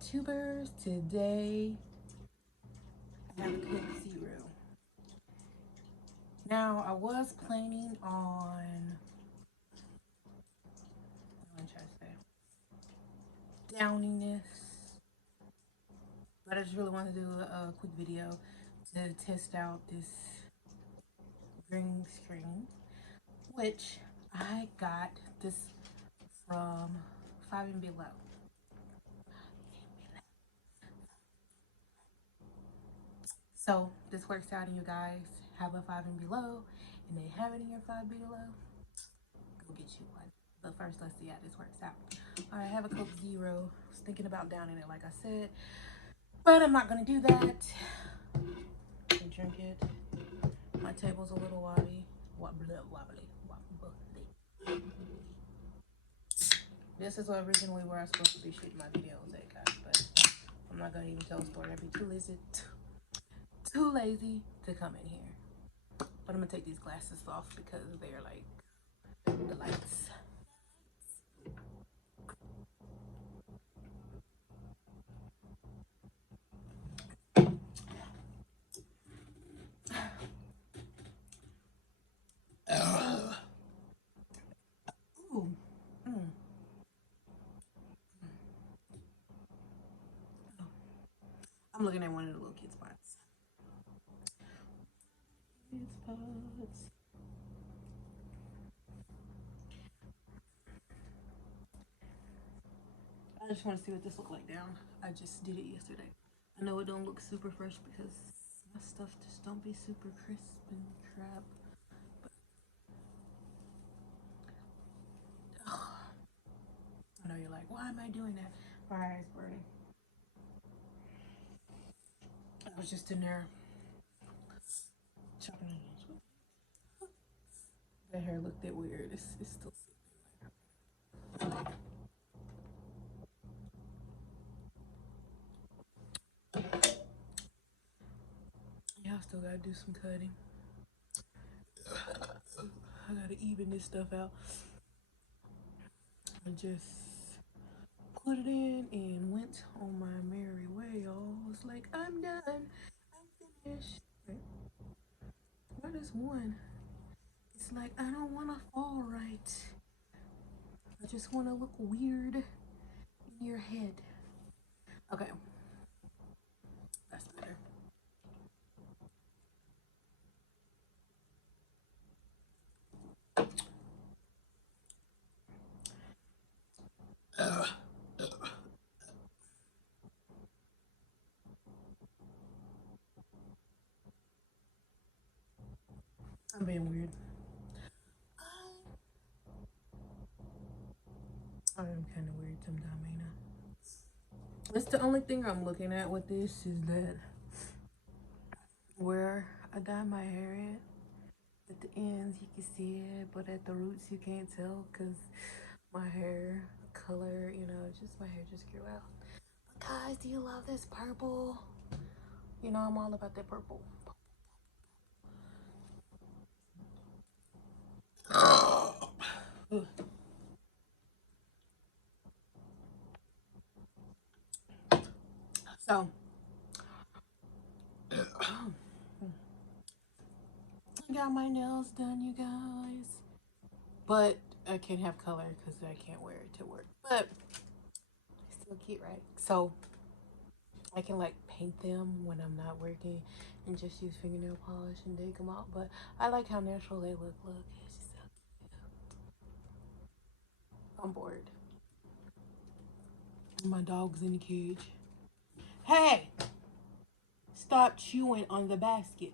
YouTubers. Today I have a Coke Zero. Now I was planning on, I'm trying to say, downing this, but I just really want to do a quick video to test out this green screen, which I got this from 5 and Below. So this works out and you guys have a 5 and Below and they have it in your 5 Below, go get you one. But first, let's see how this works out. All right, I have a Coke Zero. I was thinking about downing it, like I said, but I'm not gonna do that. And drink it. My table's a little wobbly. This is originally where I was supposed to be shooting my videos at, guys, but I'm not gonna even tell a story. I'd be too lazy to come in here. But I'm gonna take these glasses off because they're like the lights. Ooh. I'm looking at one of the little kid spots. I just want to see what this looks like down. I just did it yesterday. I know it don't look super fresh because my stuff just don't be super crisp and crap. But, I know you're like, why am I doing that? My hair is burning. I was just in there chopping onions. That hair looked that weird. It's still sitting. Yeah, I still gotta do some cutting. I gotta even this stuff out. I just put it in and went on my merry way. Y'all, it's like I'm done. I'm finished. What is one? It's like I don't want to fall right. I just want to look weird in your head. Okay, that's better. I'm being weird. I am kind of weird sometimes, ain't I? That's the only thing I'm looking at with this is that where I dye my hair at the ends you can see it, but at the roots you can't tell because my hair color, just my hair just grew out. But guys, do you love this purple? You know I'm all about that purple. So I got my nails done, you guys. But I can't have color because I can't wear it to work. But it's still cute, right? So I can like paint them when I'm not working and just use fingernail polish and dig them out. But I like how natural they look. Look, it's just so cute. I'm bored. My dog's in the cage. Hey! Stop chewing on the basket.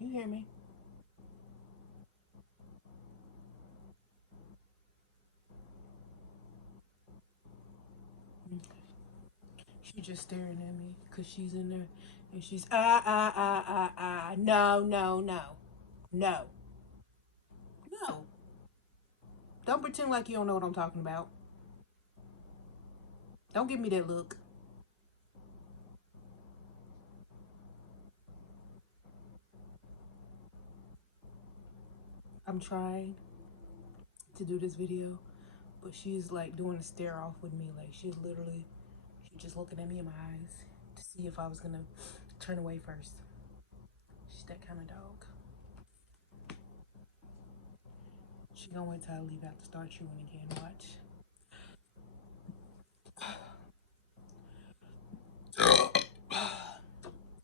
You hear me? She's just staring at me because she's in there and she's no, no, no, no, no. Don't pretend like you don't know what I'm talking about. Don't give me that look. I'm trying to do this video, but she's like doing a stare off with me. Like she's just looking at me in my eyes to see if I was gonna turn away first. She's that kind of dog. She gonna wait till I leave out to start chewing again. Watch.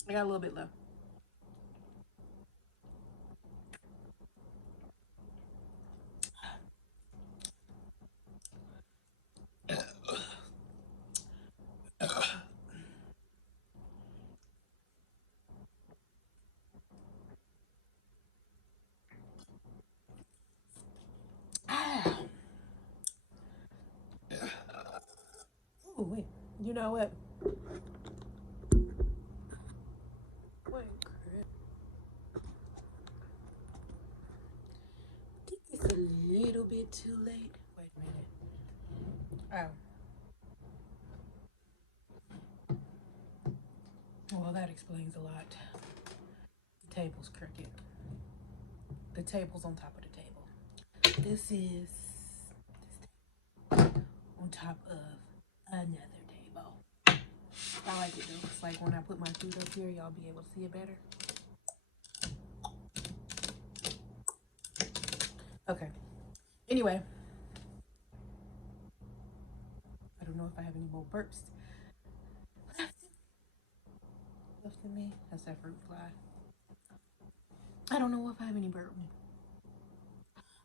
I got a little bit left. Oh wait, you know what? Wait, crap. I think it's a little bit too late. Wait a minute. Oh, well that explains a lot. The table's crooked. The table's on top of the table. This is on top of another table. I like it though. It's like when I put my food up here, y'all be able to see it better. Okay. Anyway, I don't know if I have any more burps left in me. That's that fruit fly. I don't know if I have any burp.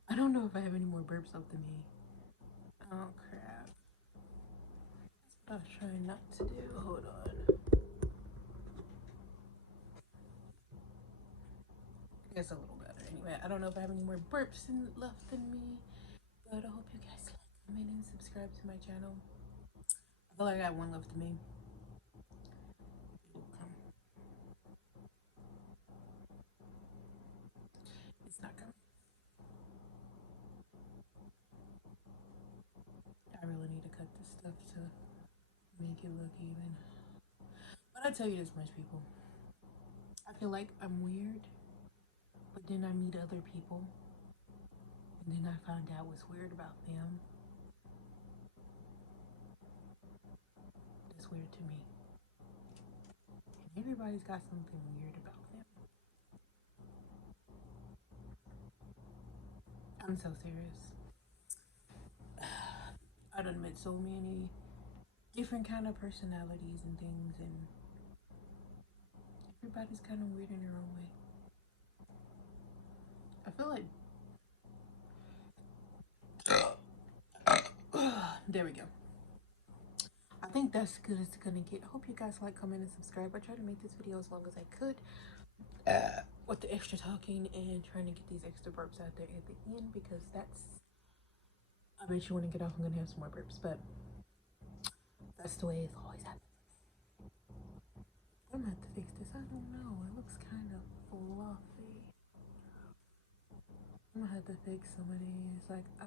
I don't know if I have any more burps left in me. Oh crap. I was trying not to do. Hold on. It's a little better. Anyway, I don't know if I have any more burps left in me, but I hope you guys like, comment, and subscribe to my channel. I feel like I got one left in me. It's not coming. I really need to cut this stuff to make it look even. But I tell you this much, people. I feel like I'm weird, but then I meet other people, and then I find out what's weird about them. That's weird to me. And everybody's got something weird about them. I'm so serious. I done met so many different kind of personalities and things, and everybody's kind of weird in their own way. I feel like there we go. I think that's good as it's gonna get. I hope you guys like, comment, and subscribe. I tried to make this video as long as I could with the extra talking and trying to get these extra burps out there at the end, because that's, I bet you when I get off I'm gonna have some more burps, but that's the way it's always happened. I'm gonna have to fix this. I don't know. It looks kind of fluffy. I'm gonna have to fix some of these. Like, I